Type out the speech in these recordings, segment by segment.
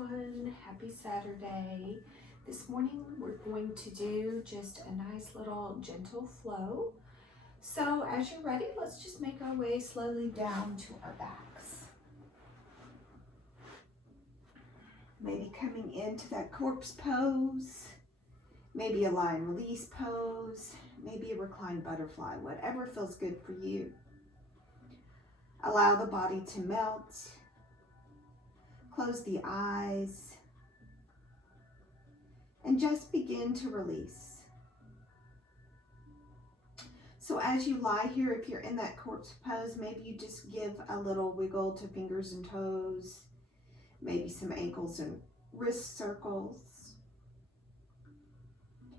everyone. Happy Saturday. This morning we're going to do just a nice little gentle flow. So as you're ready, let's just make our way slowly down to our backs. Maybe coming into that corpse pose, maybe a lie and release pose, maybe a reclined butterfly, whatever feels good for you. Allow the body to melt. Close the eyes and just begin to release. So as you lie here, if you're in that corpse pose, maybe you just give a little wiggle to fingers and toes, maybe some ankles and wrist circles,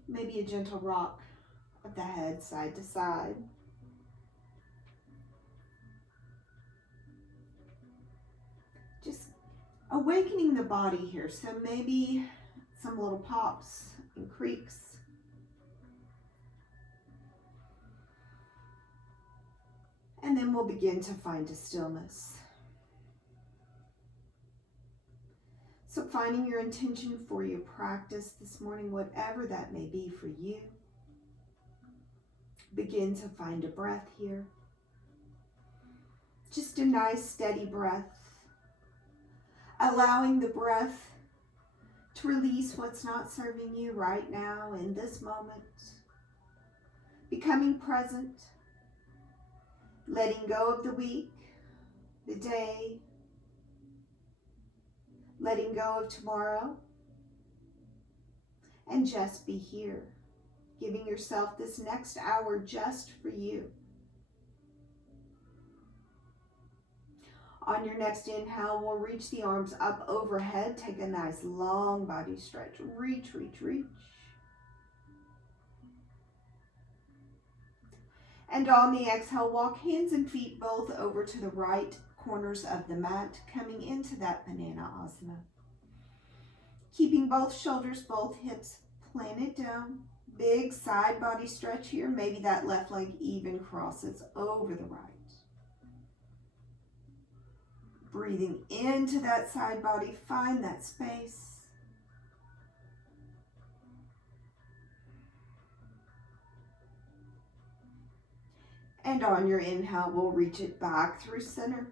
maybe a gentle rock of the head side to side. Just awakening the body here, so maybe some little pops and creaks. And then we'll begin to find a stillness. So finding your intention for your practice this morning, whatever that may be for you. Begin to find a breath here. Just a nice steady breath. Allowing the breath to release what's not serving you right now in this moment. Becoming present. Letting go of the week, the day. Letting go of tomorrow. And just be here. Giving yourself this next hour just for you. On your next inhale, we'll reach the arms up overhead. Take a nice long body stretch. Reach, reach, reach. And on the exhale, walk hands and feet both over to the right corners of the mat, coming into that Banana Asana. Keeping both shoulders, both hips planted down. Big side body stretch here. Maybe that left leg even crosses over the right. Breathing into that side body, find that space. And on your inhale, we'll reach it back through center.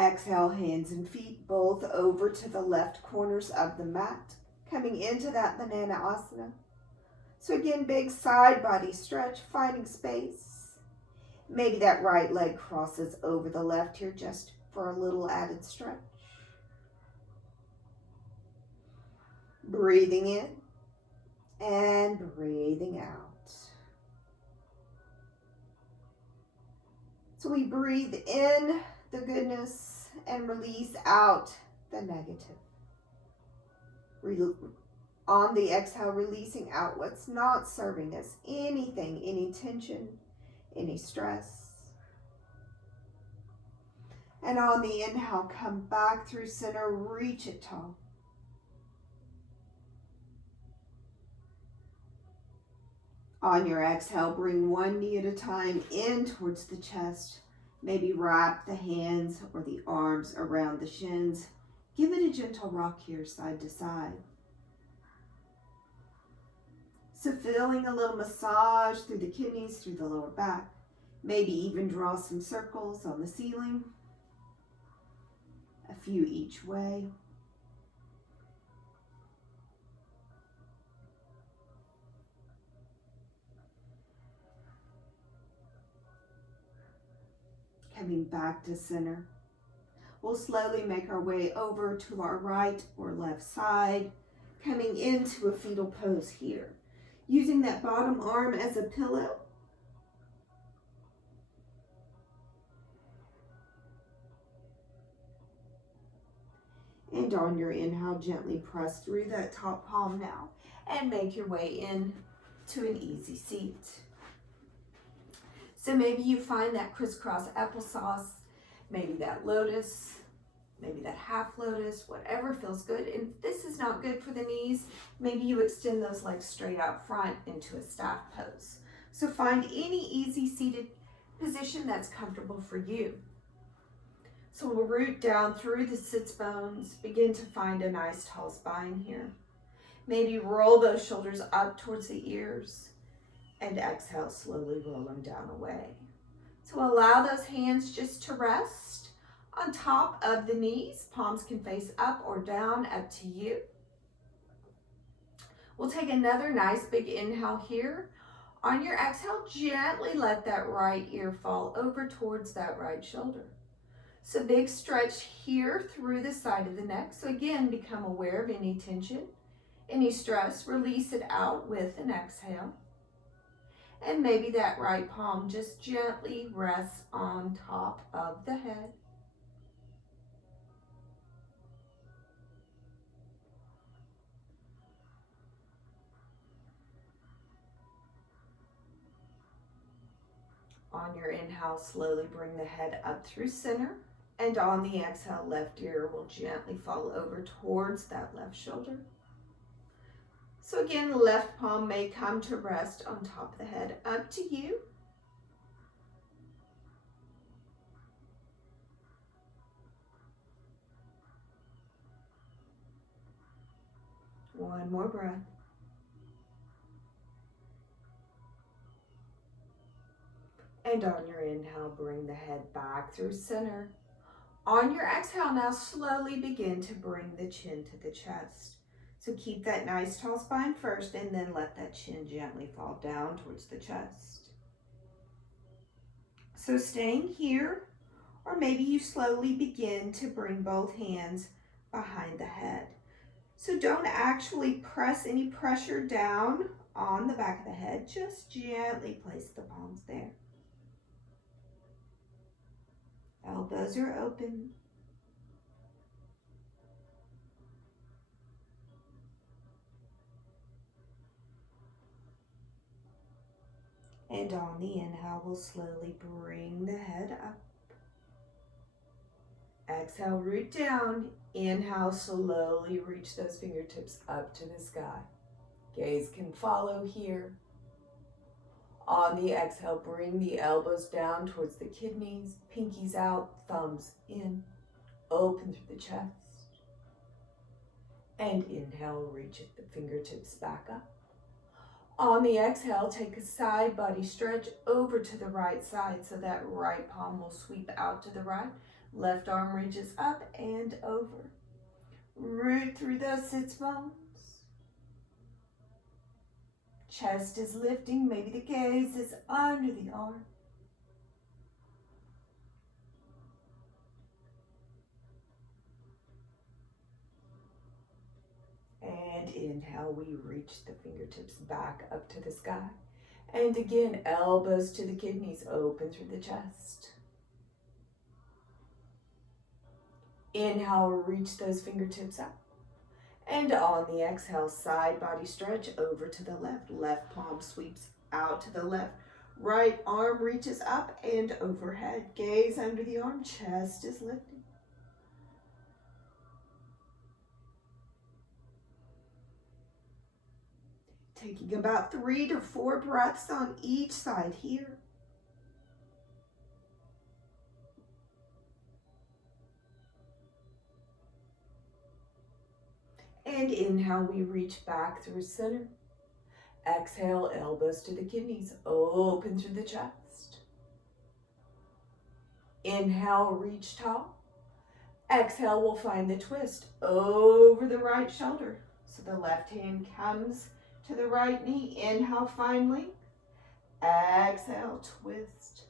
Exhale, hands and feet both over to the left corners of the mat, coming into that Banana Asana. So again, big side body stretch, finding space. Maybe that right leg crosses over the left here just for a little added stretch. Breathing in and breathing out. So we breathe in the goodness and release out the negative. On the exhale, releasing out what's not serving us, anything, any tension, any stress. And on the inhale, come back through center, reach it tall. On your exhale, bring one knee at a time in towards the chest. Maybe wrap the hands or the arms around the shins. Give it a gentle rock here, side to side. So feeling a little massage through the kidneys, through the lower back. Maybe even draw some circles on the ceiling. A few each way. Coming back to center. We'll slowly make our way over to our right or left side, coming into a fetal pose here. Using that bottom arm as a pillow. And on your inhale, gently press through that top palm now and make your way in to an easy seat. So maybe you find that crisscross applesauce, maybe that lotus, maybe that half lotus, whatever feels good. And if this is not good for the knees, maybe you extend those legs straight out front into a staff pose. So find any easy seated position that's comfortable for you. So we'll root down through the sits bones, begin to find a nice tall spine here. Maybe roll those shoulders up towards the ears and exhale, slowly roll them down away. So allow those hands just to rest on top of the knees. Palms can face up or down, up to you. We'll take another nice big inhale here. On your exhale, gently let that right ear fall over towards that right shoulder. So big stretch here through the side of the neck. So again, become aware of any tension, any stress, release it out with an exhale. And maybe that right palm just gently rests on top of the head. On your inhale, slowly bring the head up through center. And on the exhale, left ear will gently fall over towards that left shoulder. So again, left palm may come to rest on top of the head, up to you. One more breath. And on your inhale, bring the head back through center. On your exhale, now slowly begin to bring the chin to the chest. So keep that nice tall spine first, and then let that chin gently fall down towards the chest. So staying here, or maybe you slowly begin to bring both hands behind the head. So don't actually press any pressure down on the back of the head, just gently place the palms there. Elbows are open. And on the inhale, we'll slowly bring the head up. Exhale, root down. Inhale, slowly reach those fingertips up to the sky. Gaze can follow here. On the exhale, bring the elbows down towards the kidneys, pinkies out, thumbs in, open through the chest. And inhale, reach the fingertips back up. On the exhale, take a side body stretch over to the right side so that right palm will sweep out to the right. Left arm reaches up and over. Root through those sits bones. Chest is lifting, maybe the gaze is under the arm. And inhale, we reach the fingertips back up to the sky. And again, elbows to the kidneys, open through the chest. Inhale, reach those fingertips up. And on the exhale, side body stretch over to the left. Left palm sweeps out to the left. Right arm reaches up and overhead. Gaze under the arm, chest is lifted. Taking about 3 to 4 breaths on each side here. And inhale, we reach back through center. Exhale, elbows to the kidneys, open through the chest. Inhale, reach tall. Exhale, we'll find the twist over the right shoulder. So the left hand comes to the right knee. Inhale, find length. Exhale, twist.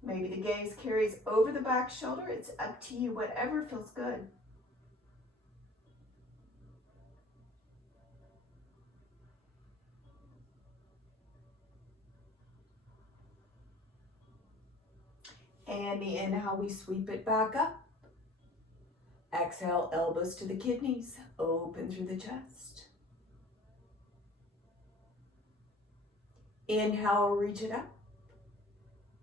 Maybe the gaze carries over the back shoulder. It's up to you, whatever feels good. And the inhale, we sweep it back up. Exhale, elbows to the kidneys, open through the chest. Inhale, reach it up.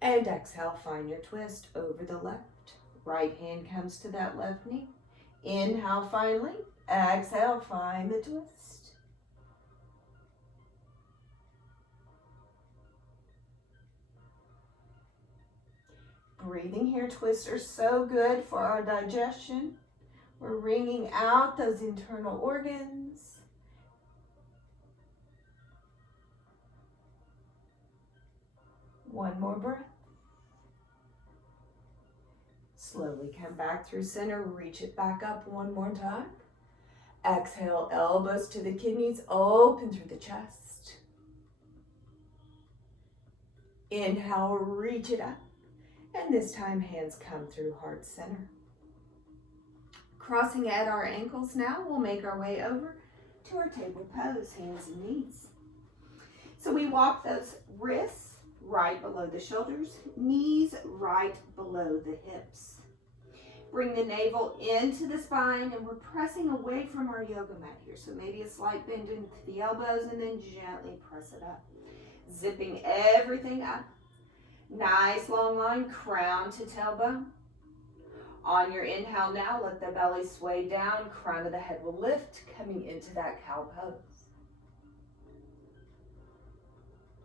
And exhale, find your twist over the left. Right hand comes to that left knee. Inhale, find length. Exhale, find the twist. Breathing here, twisters, so good for our digestion. We're wringing out those internal organs. One more breath. Slowly come back through center, reach it back up one more time. Exhale, elbows to the kidneys, open through the chest. Inhale, reach it up. And this time, hands come through heart center. Crossing at our ankles now, we'll make our way over to our table pose, hands and knees. So we walk those wrists right below the shoulders, knees right below the hips. Bring the navel into the spine, and we're pressing away from our yoga mat here. So maybe a slight bend into the elbows, and then gently press it up. Zipping everything up. Nice long line, crown to tailbone. On your inhale now, let the belly sway down, crown of the head will lift, coming into that cow pose.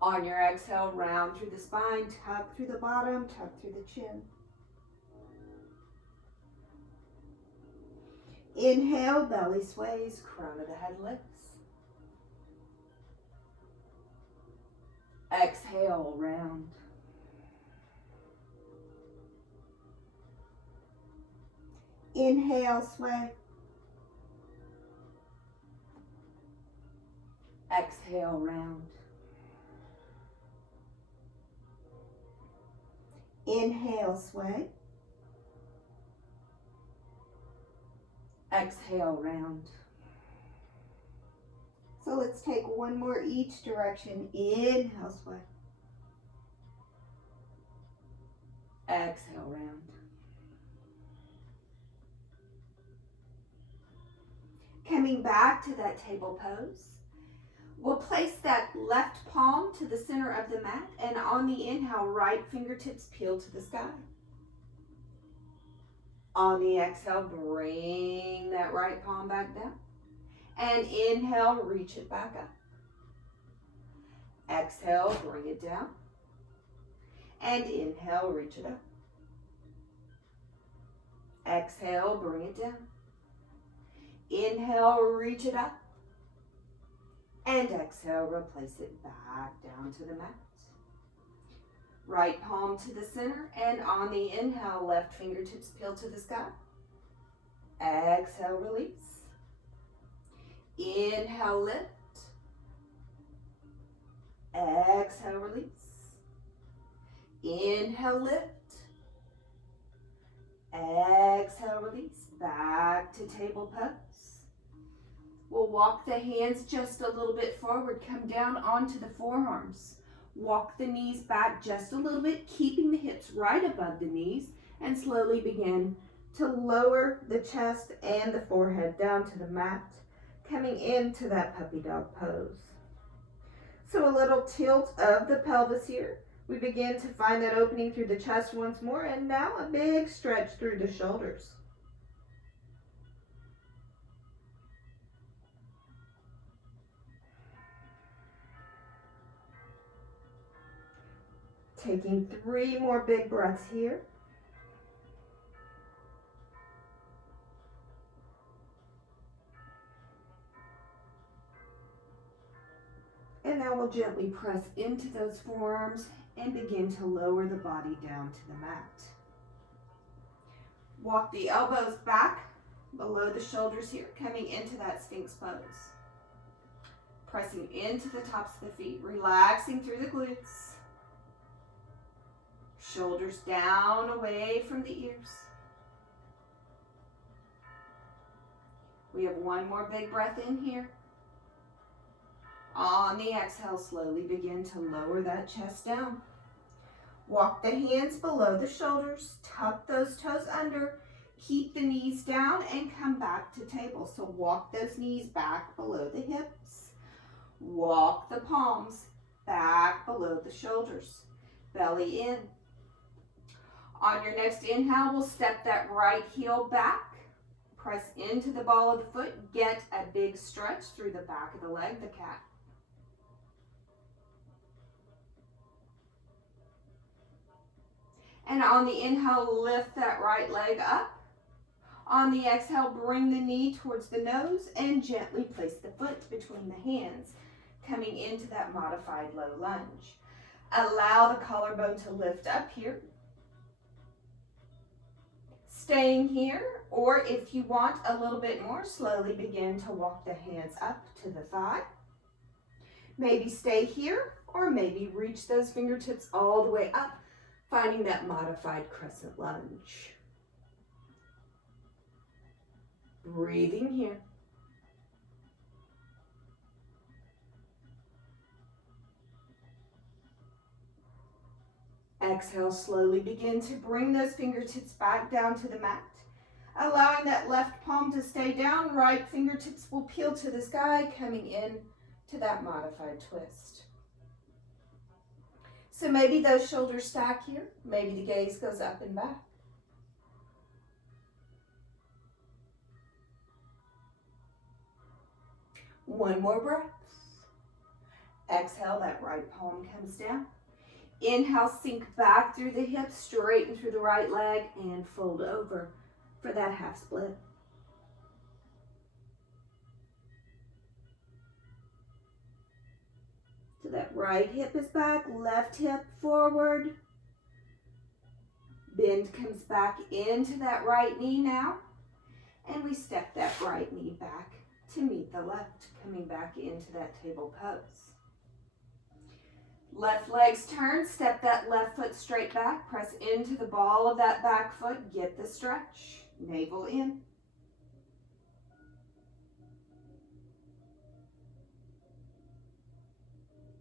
On your exhale, round through the spine, tuck through the bottom, tuck through the chin. Inhale, belly sways, crown of the head lifts. Exhale, round. Inhale, sway. Exhale, round. Inhale, sway. Exhale, round. So let's take one more each direction. Inhale, sway. Exhale, round. Coming back to that table pose. We'll place that left palm to the center of the mat, and on the inhale, right fingertips peel to the sky. On the exhale, bring that right palm back down. And inhale, reach it back up. Exhale, bring it down. And inhale, reach it up. Exhale, bring it down. Inhale, reach it up. And exhale, replace it back down to the mat. Right palm to the center, and on the inhale, left fingertips peel to the sky. Exhale, release. Inhale, lift. Exhale, release. Inhale, lift. Exhale, release. Back to table pose. We'll walk the hands just a little bit forward, come down onto the forearms. Walk the knees back just a little bit, keeping the hips right above the knees, and slowly begin to lower the chest and the forehead down to the mat, coming into that puppy dog pose. So a little tilt of the pelvis here. We begin to find that opening through the chest once more, and now a big stretch through the shoulders. Taking 3 more big breaths here. And now we'll gently press into those forearms and begin to lower the body down to the mat. Walk the elbows back below the shoulders here, coming into that Sphinx pose. Pressing into the tops of the feet, relaxing through the glutes. Shoulders down, away from the ears. We have 1 more big breath in here. On the exhale, slowly begin to lower that chest down. Walk the hands below the shoulders, tuck those toes under, keep the knees down, and come back to table. So walk those knees back below the hips. Walk the palms back below the shoulders. Belly in. On your next inhale, we'll step that right heel back. Press into the ball of the foot. Get a big stretch through the back of the leg, the cat. And on the inhale, lift that right leg up. On the exhale, bring the knee towards the nose and gently place the foot between the hands, coming into that modified low lunge. Allow the collarbone to lift up here. Staying here, or if you want a little bit more, slowly begin to walk the hands up to the thigh. Maybe stay here, or maybe reach those fingertips all the way up, finding that modified crescent lunge. Breathing here. Exhale, slowly begin to bring those fingertips back down to the mat. Allowing that left palm to stay down, right fingertips will peel to the sky, coming in to that modified twist. So maybe those shoulders stack here, maybe the gaze goes up and back. One more breath. Exhale, that right palm comes down. Inhale, sink back through the hips, straighten through the right leg, and fold over for that half split. So that right hip is back, left hip forward. Bend comes back into that right knee now. And we step that right knee back to meet the left, coming back into that table pose. Left leg's turn, step that left foot straight back, press into the ball of that back foot, get the stretch, navel in.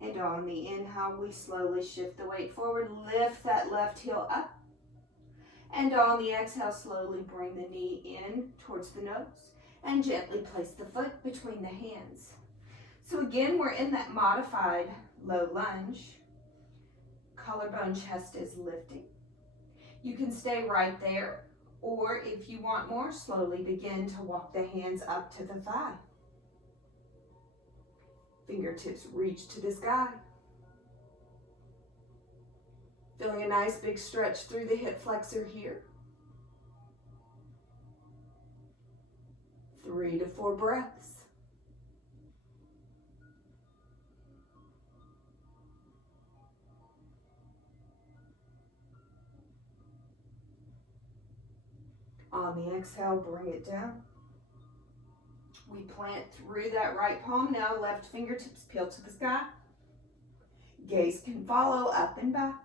And on the inhale, we slowly shift the weight forward, lift that left heel up. And on the exhale, slowly bring the knee in towards the nose and gently place the foot between the hands. So again, we're in that modified low lunge. Collarbone, chest is lifting. You can stay right there, or if you want more, slowly begin to walk the hands up to the thigh. Fingertips reach to the sky. Feeling a nice big stretch through the hip flexor here. 3 to 4 breaths. On the exhale, bring it down. We plant through that right palm. Now left fingertips peel to the sky. Gaze can follow up and back.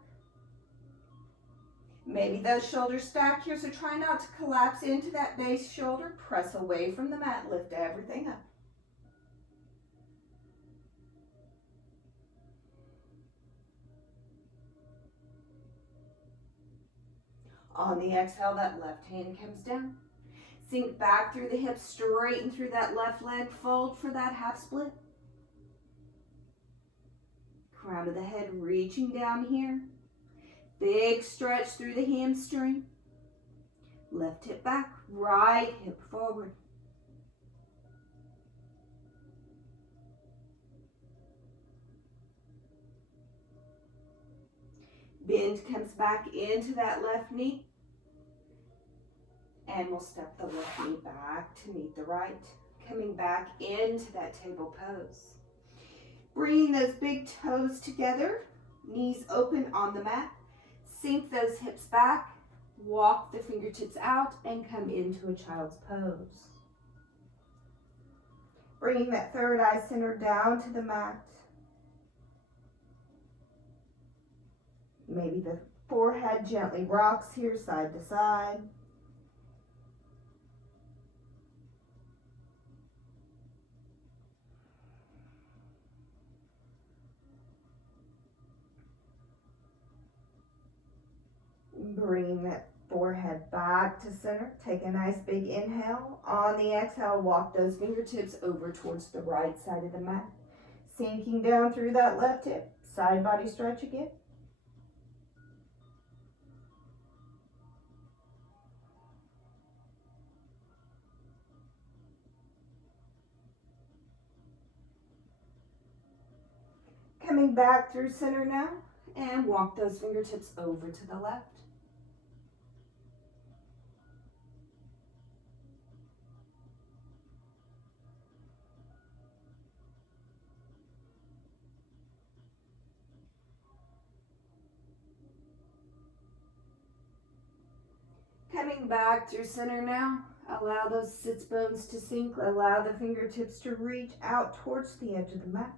Maybe those shoulders stack here, so try not to collapse into that base shoulder. Press away from the mat, lift everything up. On the exhale, that left hand comes down. Sink back through the hips, straighten through that left leg, fold for that half split. Crown of the head reaching down here. Big stretch through the hamstring. Left hip back, right hip forward. Bend comes back into that left knee. And we'll step the left knee back to meet the right. Coming back into that table pose. Bringing those big toes together. Knees open on the mat. Sink those hips back. Walk the fingertips out and come into a child's pose. Bringing that third eye center down to the mat. Maybe the forehead gently rocks here side to side. Bringing that forehead back to center. Take a nice big inhale. On the exhale, walk those fingertips over towards the right side of the mat. Sinking down through that left hip. Side body stretch again. Coming back through center now, and walk those fingertips over to the left. Coming back through center now. Allow those sits bones to sink. Allow the fingertips to reach out towards the edge of the mat.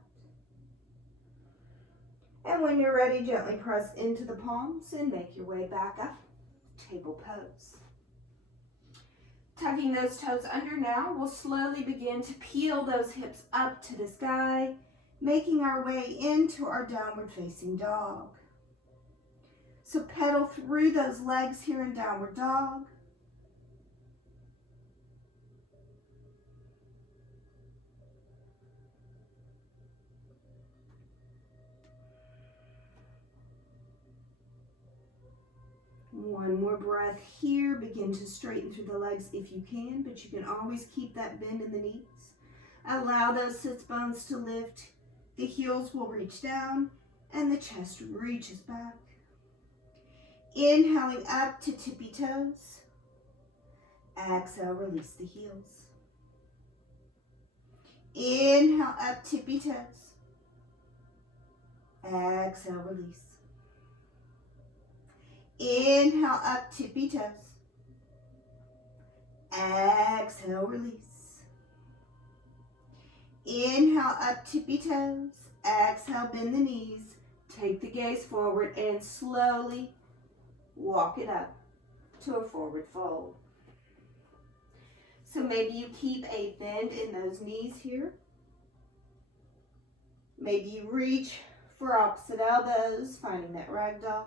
And when you're ready, gently press into the palms and make your way back up. Table pose. Tucking those toes under now, we'll slowly begin to peel those hips up to the sky, making our way into our downward facing dog. So pedal through those legs here in downward dog. One more breath here. Begin to straighten through the legs if you can, but you can always keep that bend in the knees. Allow those sits bones to lift. The heels will reach down and the chest reaches back. Inhaling up to tippy toes. Exhale, release the heels. Inhale up, tippy toes. Exhale, release. Inhale up, tippy toes. Exhale, release. Inhale up, tippy toes. Exhale, bend the knees. Take the gaze forward and slowly walk it up to a forward fold. So maybe you keep a bend in those knees here. Maybe you reach for opposite elbows, finding that ragdoll.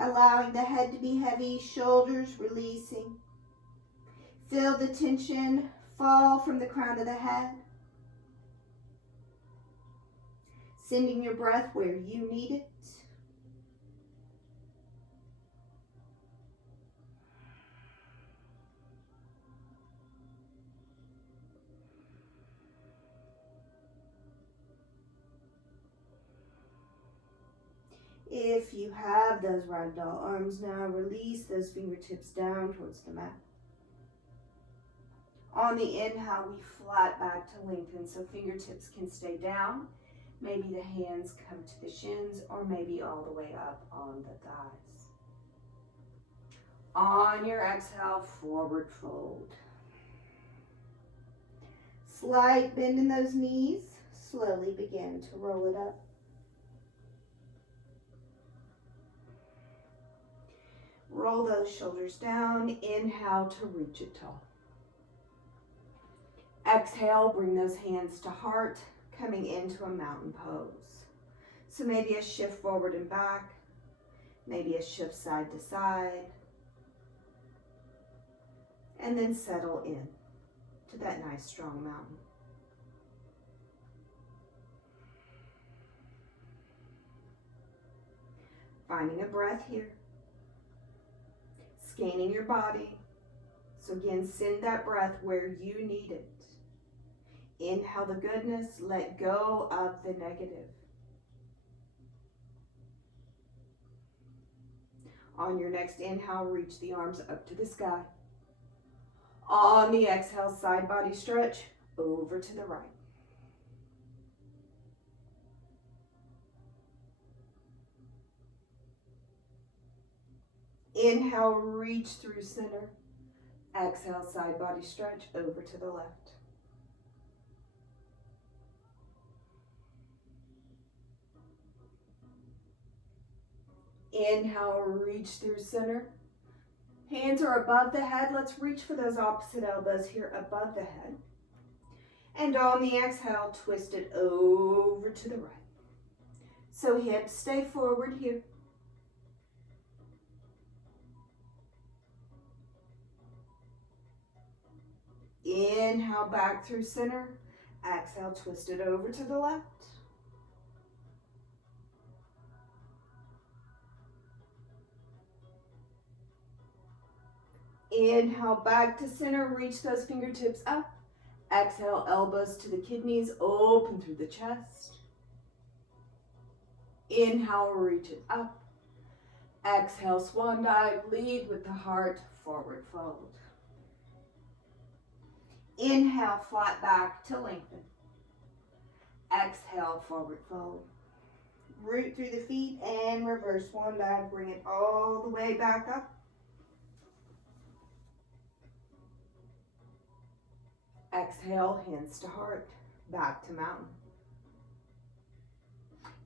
Allowing the head to be heavy, shoulders releasing. Feel the tension fall from the crown of the head. Sending your breath where you need it. If you have those ragdoll arms now, release those fingertips down towards the mat. On the inhale, we flat back to lengthen so fingertips can stay down. Maybe the hands come to the shins or maybe all the way up on the thighs. On your exhale, forward fold. Slight bend in those knees. Slowly begin to roll it up. Roll those shoulders down. Inhale to reach it tall. Exhale, bring those hands to heart, coming into a mountain pose. So maybe a shift forward and back, maybe a shift side to side, and then settle in to that nice strong mountain. Finding a breath here. Scanning your body. So again, send that breath where you need it. Inhale the goodness, let go of the negative. On your next inhale, reach the arms up to the sky. On the exhale, side body stretch over to the right. Inhale, reach through center. Exhale, side body stretch over to the left. Inhale, reach through center. Hands are above the head. Let's reach for those opposite elbows here above the head. And on the exhale, twist it over to the right. So hips stay forward here. Inhale back through center. Exhale, twist it over to the left. Inhale back to center, reach those fingertips up. Exhale, elbows to the kidneys, open through the chest. Inhale, reach it up. Exhale, swan dive, lead with the heart, forward fold. Inhale, flat back to lengthen. Exhale, forward fold. Root through the feet and reverse swan dive. Bring it all the way back up. Exhale, hands to heart, back to mountain.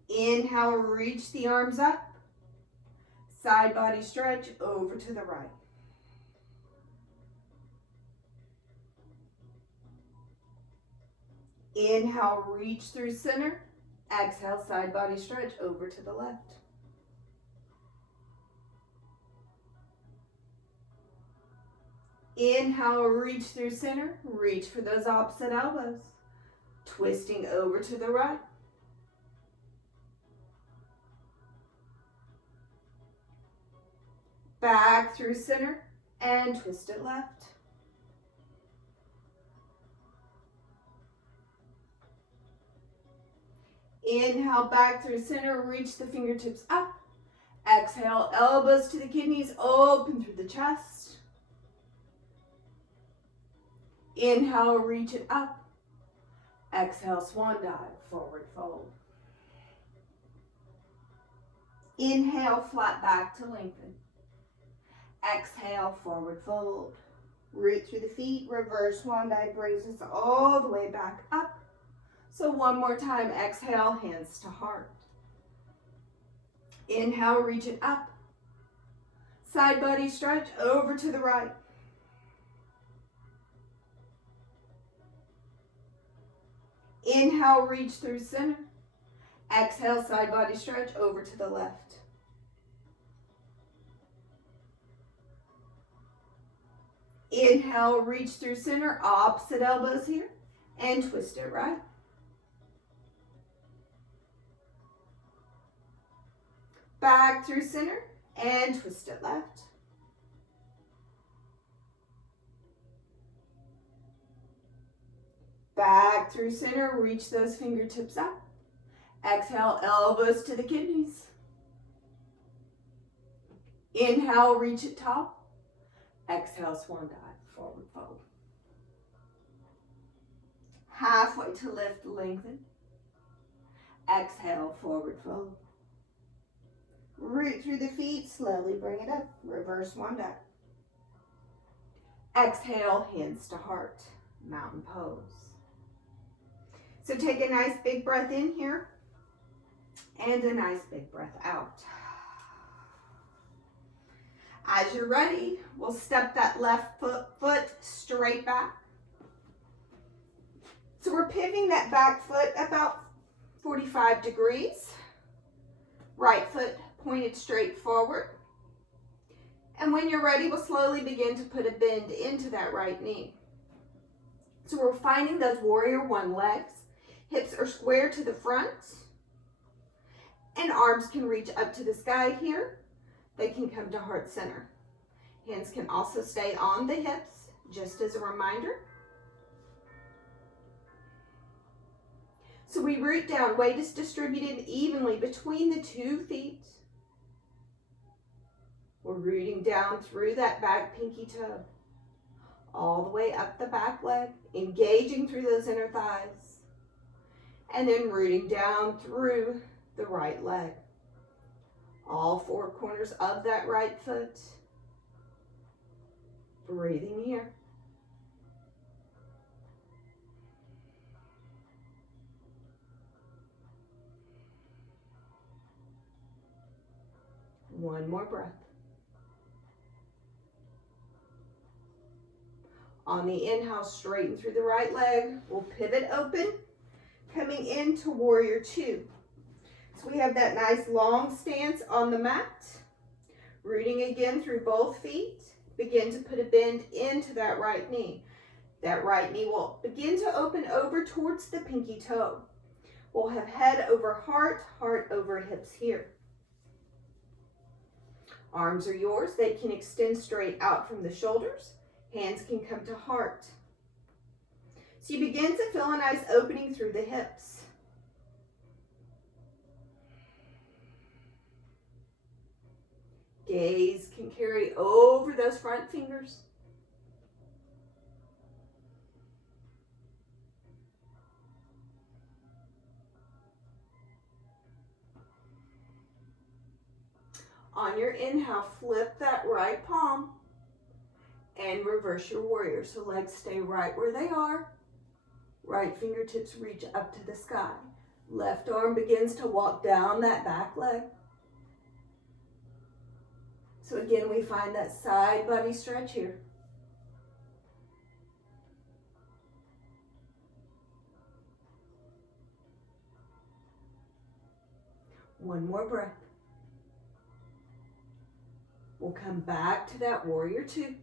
Inhale, reach the arms up. Side body stretch over to the right. Inhale, reach through center. Exhale, side body stretch over to the left. Inhale, reach through center. Reach for those opposite elbows. Twisting over to the right. Back through center and twist it left. Inhale, back through center, reach the fingertips up. Exhale, elbows to the kidneys, open through the chest. Inhale, reach it up. Exhale, swan dive, forward fold. Inhale, flat back to lengthen. Exhale, forward fold. Root through the feet, reverse swan dive brings us all the way back up. So one more time, exhale, hands to heart. Inhale, reach it up. Side body stretch over to the right. Inhale, reach through center. Exhale, side body stretch over to the left. Inhale, reach through center, opposite elbows here, and twist it right. Back through center, and twist it left. Back through center, reach those fingertips up. Exhale, elbows to the kidneys. Inhale, reach it top. Exhale, swan dive, forward fold. Halfway to lift, lengthen. Exhale, forward fold. Root through the feet, slowly bring it up. Reverse swan dive. Exhale, hands to heart, mountain pose. So take a nice big breath in here and a nice big breath out. As you're ready, we'll step that left foot straight back. So we're pivoting that back foot about 45 degrees. Right foot pointed straight forward. And when you're ready, we'll slowly begin to put a bend into that right knee. So we're finding those warrior one legs. Hips are square to the front. And arms can reach up to the sky here. They can come to heart center. Hands can also stay on the hips, just as a reminder. So we root down, weight is distributed evenly between the 2 feet. We're rooting down through that back pinky toe, all the way up the back leg, engaging through those inner thighs, and then rooting down through the right leg. All 4 corners of that right foot. Breathing here. One more breath. On the inhale, straighten through the right leg. We'll pivot open, coming into warrior 2. So we have that nice long stance on the mat. Rooting again through both feet. Begin to put a bend into that right knee. That right knee will begin to open over towards the pinky toe. We'll have head over heart, heart over hips here. Arms are yours. They can extend straight out from the shoulders. Hands can come to heart. So you begin to feel a nice opening through the hips. Gaze can carry over those front fingers. On your inhale, flip that right palm and reverse your warrior. So legs stay right where they are. Right fingertips reach up to the sky. Left arm begins to walk down that back leg. So again, we find that side body stretch here. One more breath. We'll come back to that warrior two.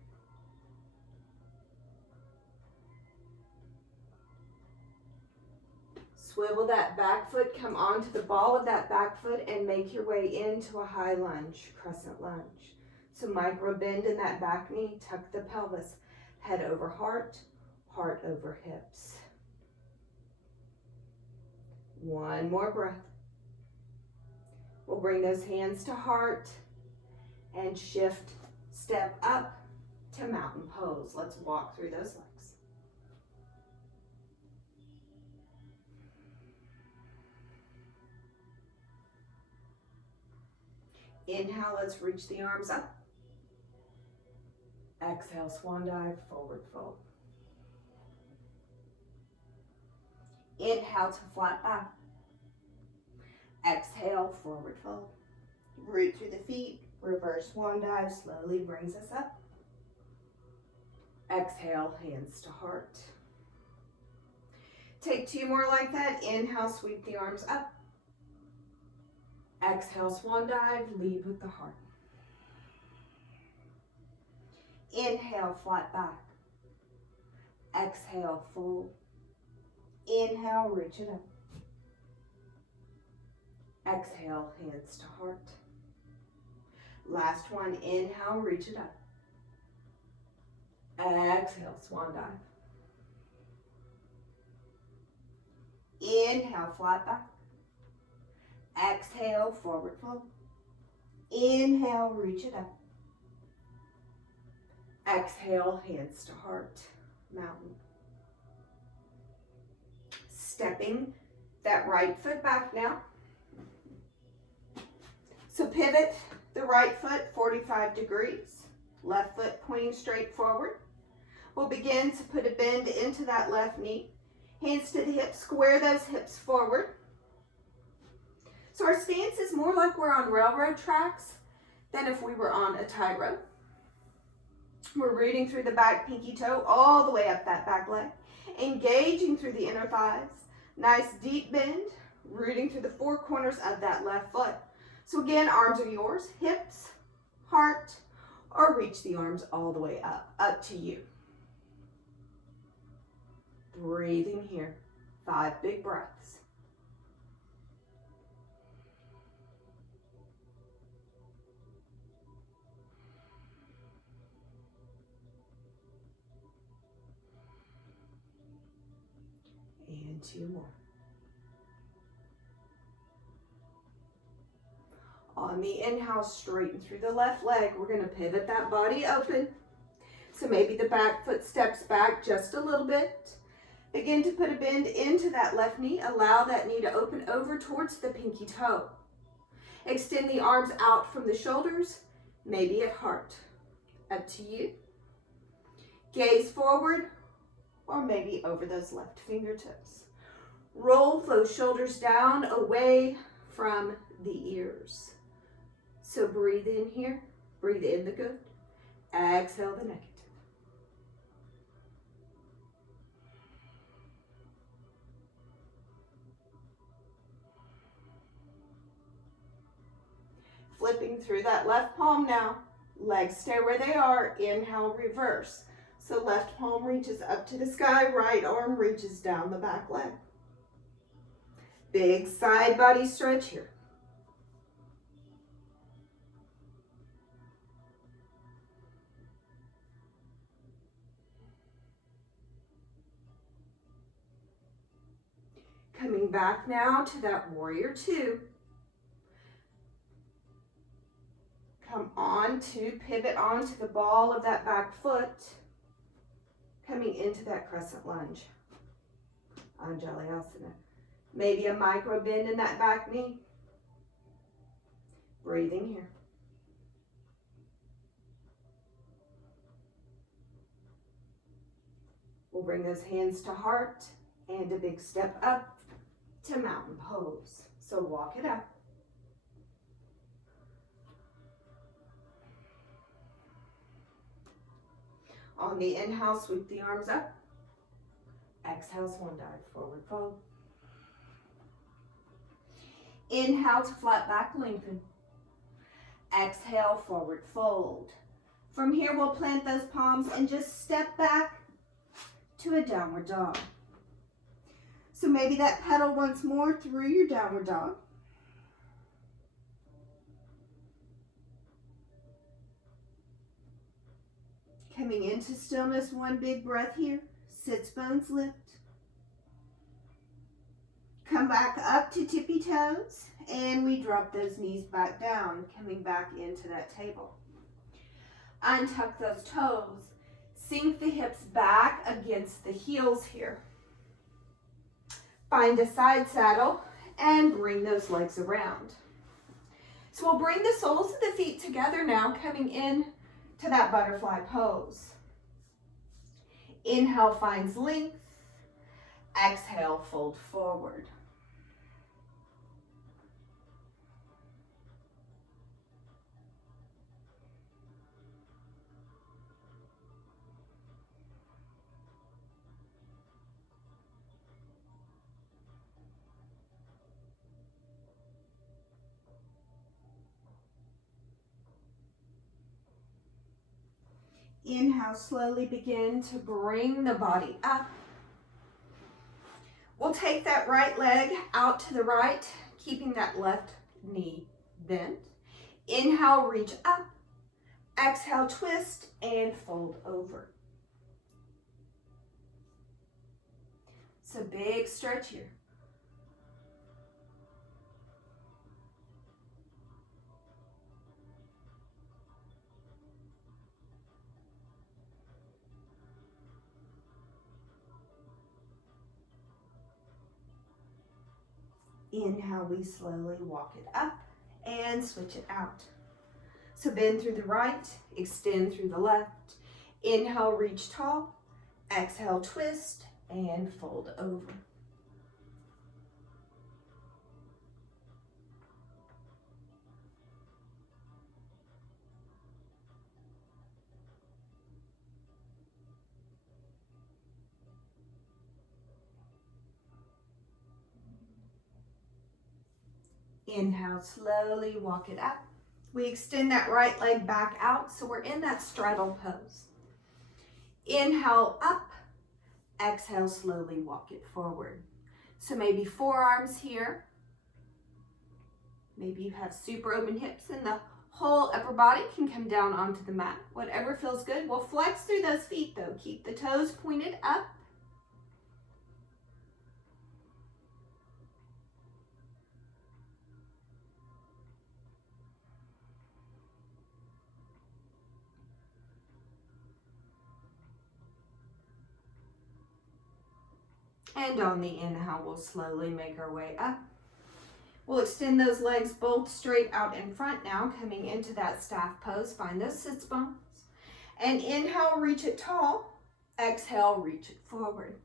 Swivel that back foot, come onto the ball of that back foot and make your way into a high lunge, crescent lunge. So micro bend in that back knee, tuck the pelvis, head over heart, heart over hips. One more breath. We'll bring those hands to heart and shift, step up to mountain pose. Let's walk through those legs. Inhale, let's reach the arms up. Exhale, swan dive, forward fold. Inhale to flat back. Exhale, forward fold. Root through the feet, reverse swan dive, slowly brings us up. Exhale, hands to heart. Take two more like that. Inhale, sweep the arms up. Exhale, swan dive, lead with the heart. Inhale, flat back. Exhale, fold. Inhale, reach it up. Exhale, hands to heart. Last one, inhale, reach it up. Exhale, swan dive. Inhale, flat back. Exhale, forward fold. Inhale, reach it up. Exhale, hands to heart, mountain. Stepping that right foot back now. So pivot the right foot 45 degrees. Left foot pointing straight forward. We'll begin to put a bend into that left knee. Hands to the hips, square those hips forward. So our stance is more like we're on railroad tracks than if we were on a tightrope. We're rooting through the back pinky toe all the way up that back leg, engaging through the inner thighs. Nice deep bend, rooting through the four corners of that left foot. So again, arms are yours, hips, heart, or reach the arms all the way up to you. Breathing here, 5 big breaths. And 2 more. On the inhale, straighten through the left leg. We're going to pivot that body open. So maybe the back foot steps back just a little bit. Begin to put a bend into that left knee. Allow that knee to open over towards the pinky toe. Extend the arms out from the shoulders, maybe at heart. Up to you. Gaze forward, or maybe over those left fingertips. Roll those shoulders down away from the ears. So breathe in here, breathe in the good, exhale the negative. Flipping through that left palm now, legs stay where they are, inhale, reverse. So left palm reaches up to the sky, right arm reaches down the back leg. Big side body stretch here. Coming back now to that warrior two. Come on to pivot onto the ball of that back foot. Coming into that crescent lunge. Anjalayasana. Maybe a micro bend in that back knee. Breathing here. We'll bring those hands to heart and a big step up to mountain pose. So walk it up. On the inhale, sweep the arms up. Exhale, swan dive, forward fold. Inhale to flat back, lengthen. Exhale, forward fold. From here, we'll plant those palms and just step back to a downward dog. So maybe that pedal once more through your downward dog. Coming into stillness, one big breath here. Sits bones lift. Come back up to tippy toes, and we drop those knees back down, coming back into that table. Untuck those toes. Sink the hips back against the heels here. Find a side saddle and bring those legs around. So we'll bring the soles of the feet together now, coming in to that butterfly pose. Inhale finds length. Exhale, fold forward. Inhale, slowly begin to bring the body up. We'll take that right leg out to the right, keeping that left knee bent. Inhale, reach up. Exhale, twist and fold over. So big stretch here. Inhale, we slowly walk it up and switch it out. So bend through the right, extend through the left. Inhale, reach tall. Exhale, twist and fold over. Inhale, slowly walk it up. We extend that right leg back out, so we're in that straddle pose. Inhale, up. Exhale, slowly walk it forward. So maybe forearms here. Maybe you have super open hips and the whole upper body can come down onto the mat. Whatever feels good. We'll flex through those feet though. Keep the toes pointed up. And on the inhale, we'll slowly make our way up. We'll extend those legs both straight out in front now, coming into that staff pose. Find those sits bones. And inhale, reach it tall. Exhale, reach it forward.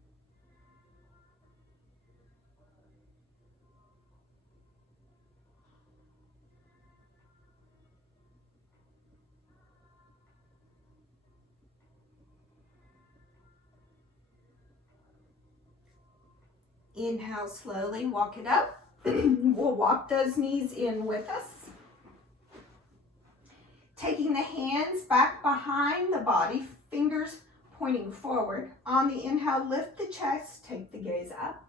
Inhale, slowly walk it up. We'll walk those knees in with us. Taking the hands back behind the body, fingers pointing forward. On the inhale, lift the chest, take the gaze up.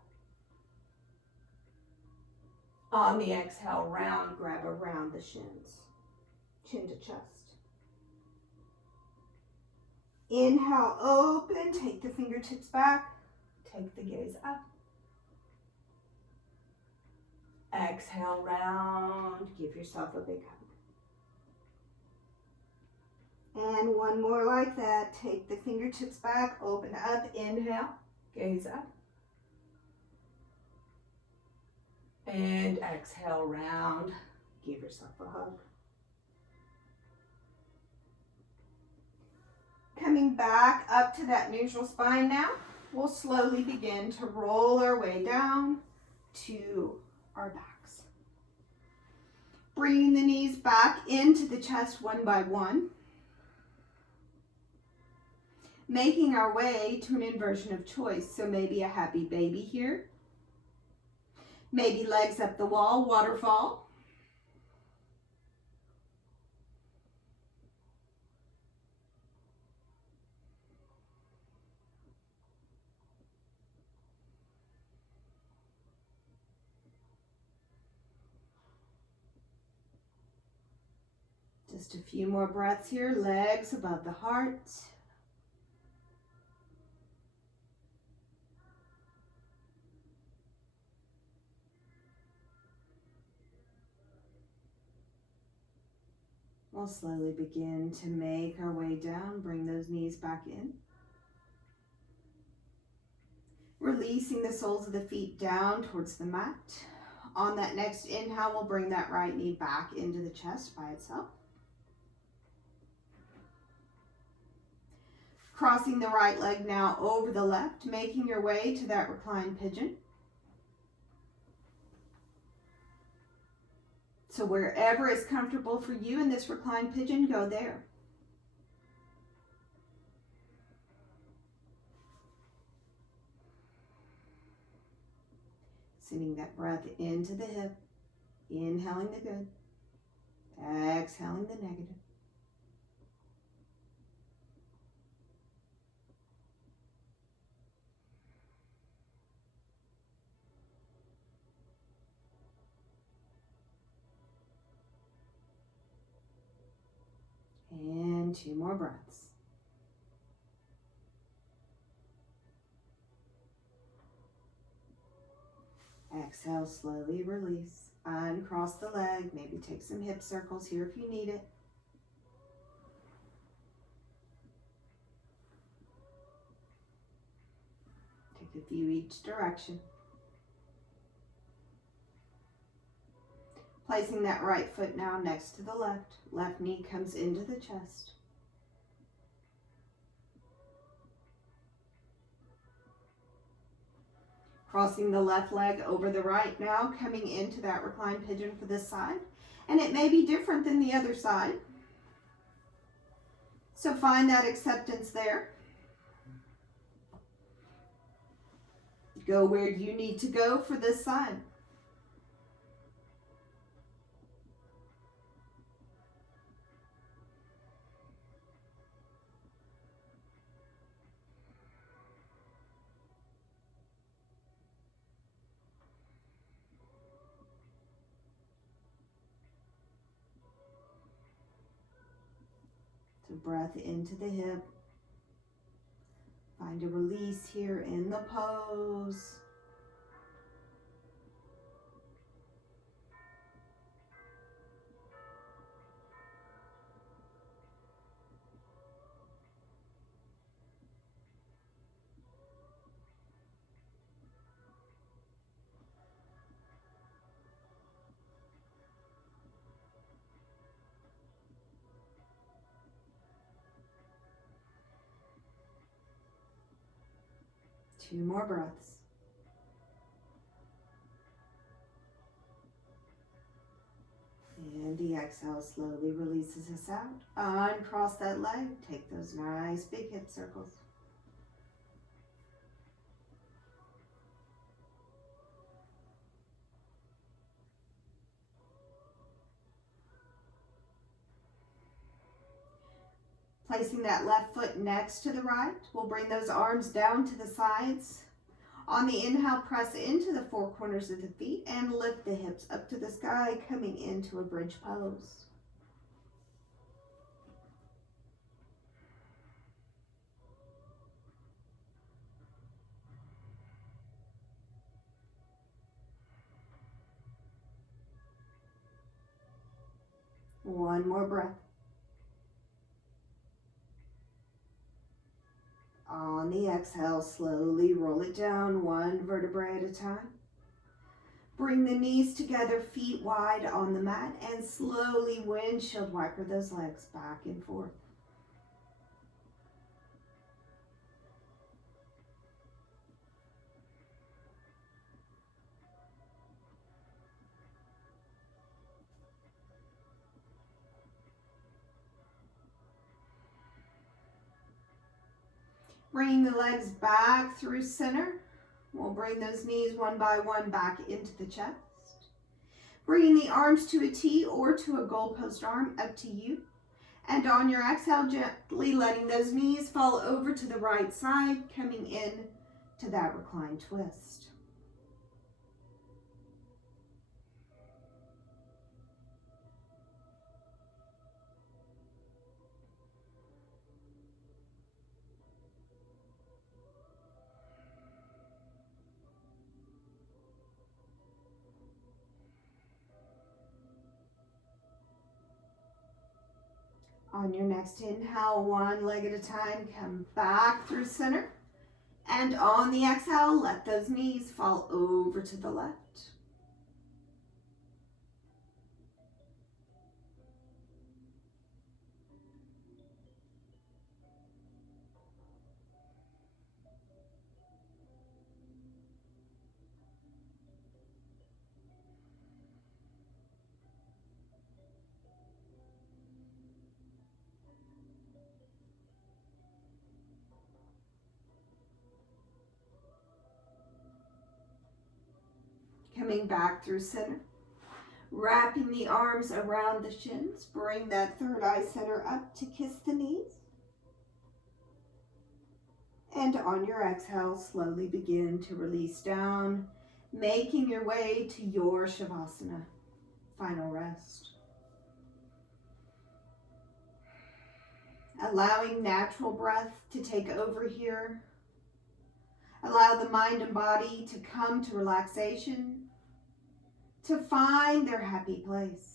On the exhale, round, grab around the shins, chin to chest. Inhale, open, take the fingertips back, take the gaze up. Exhale, round, give yourself a big hug. And one more like that. Take the fingertips back, open up, inhale, gaze up. And exhale, round, give yourself a hug. Coming back up to that neutral spine now. We'll slowly begin to roll our way down to our backs. Bringing the knees back into the chest one by one. Making our way to an inversion of choice. So maybe a happy baby here. Maybe legs up the wall, waterfall. Just a few more breaths here, legs above the heart. We'll slowly begin to make our way down, bring those knees back in. Releasing the soles of the feet down towards the mat. On that next inhale, we'll bring that right knee back into the chest by itself. Crossing the right leg now over the left, making your way to that reclined pigeon. So wherever is comfortable for you in this reclined pigeon, go there. Sending that breath into the hip, inhaling the good, exhaling the negative. And 2 more breaths. Exhale, slowly release. Uncross the leg. Maybe take some hip circles here if you need it. Take a few each direction. Placing that right foot now next to the left. Left knee comes into the chest. Crossing the left leg over the right now, coming into that reclined pigeon for this side. And it may be different than the other side. So find that acceptance there. Go where you need to go for this side. So breath into the hip. Find a release here in the pose. Two more breaths. And the exhale slowly releases us out. Uncross that leg. Take those nice big hip circles. Placing that left foot next to the right, we'll bring those arms down to the sides. On the inhale, press into the 4 corners of the feet and lift the hips up to the sky, coming into a bridge pose. One more breath. On the exhale, slowly roll it down, 1 vertebrae at a time. Bring the knees together, feet wide on the mat, and slowly windshield wiper those legs back and forth. Bringing the legs back through center. We'll bring those knees one by one back into the chest. Bringing the arms to a T or to a goalpost arm, up to you. And on your exhale, gently letting those knees fall over to the right side, coming in to that reclined twist. On your next inhale, one leg at a time, come back through center. And on the exhale, let those knees fall over to the left. Coming back through center. Wrapping the arms around the shins. Bring that third eye center up to kiss the knees. And on your exhale, slowly begin to release down, making your way to your Shavasana, final rest. Allowing natural breath to take over here. Allow the mind and body to come to relaxation, to find their happy place.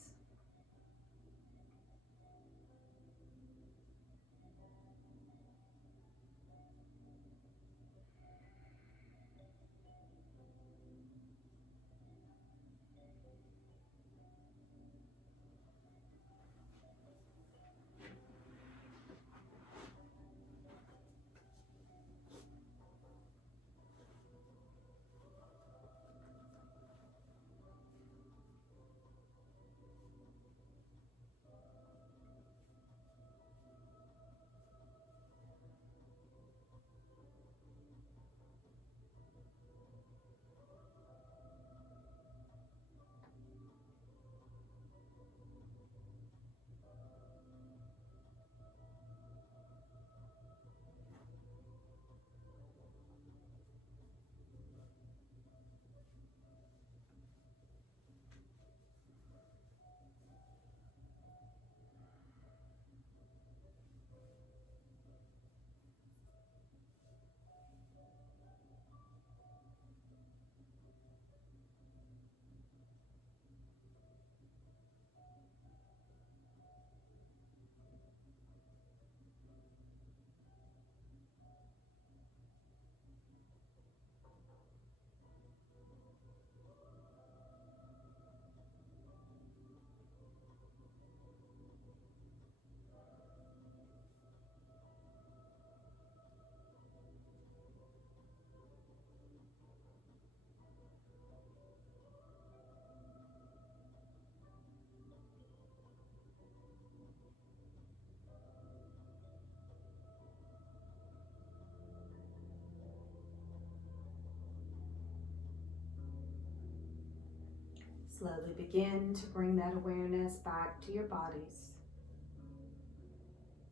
Slowly begin to bring that awareness back to your bodies.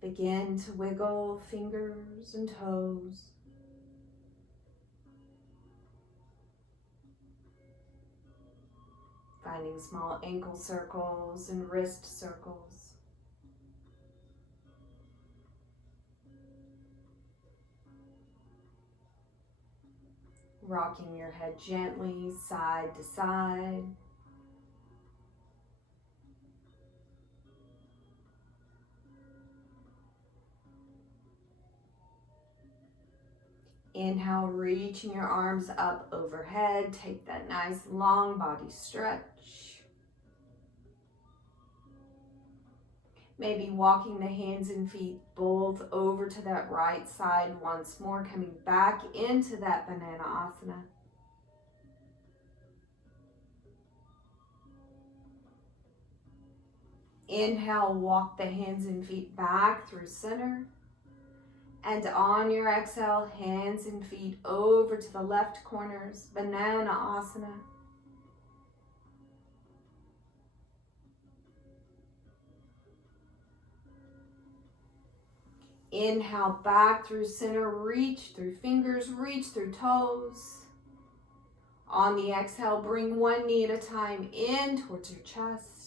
Begin to wiggle fingers and toes. Finding small ankle circles and wrist circles. Rocking your head gently side to side. Inhale, reaching your arms up overhead. Take that nice long body stretch. Maybe walking the hands and feet both over to that right side once more, coming back into that Banana Asana. Inhale, walk the hands and feet back through center. And on your exhale, hands and feet over to the left corners, Banana Asana. Inhale back through center, reach through fingers, reach through toes. On the exhale, bring one knee at a time in towards your chest.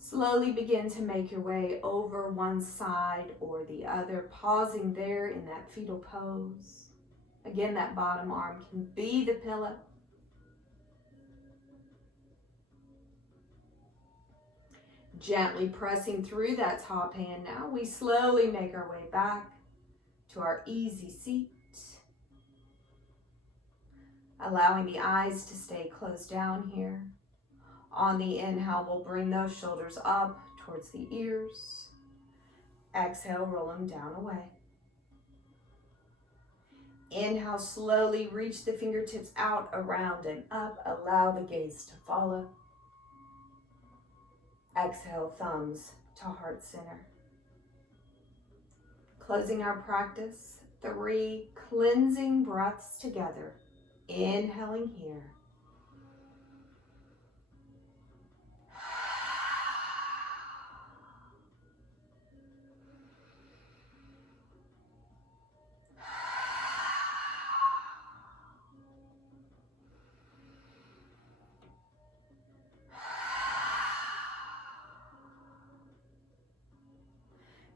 Slowly begin to make your way over one side or the other, pausing there in that fetal pose. Again, that bottom arm can be the pillow. Gently pressing through that top hand now, we slowly make our way back to our easy seat. Allowing the eyes to stay closed down here. On the inhale, we'll bring those shoulders up towards the ears. Exhale, roll them down away. Inhale, slowly reach the fingertips out, around and up. Allow the gaze to follow. Exhale, thumbs to heart center. Closing our practice, 3 cleansing breaths together. Inhaling here.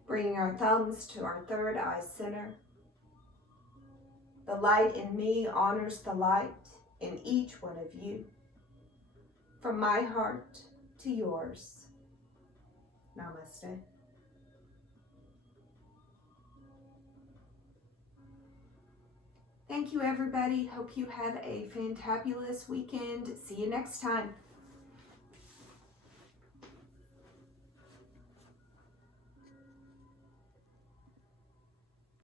Bringing our thumbs to our third eye center. The light in me honors the light in each one of you. From my heart to yours. Namaste. Thank you, everybody. Hope you have a fantabulous weekend. See you next time.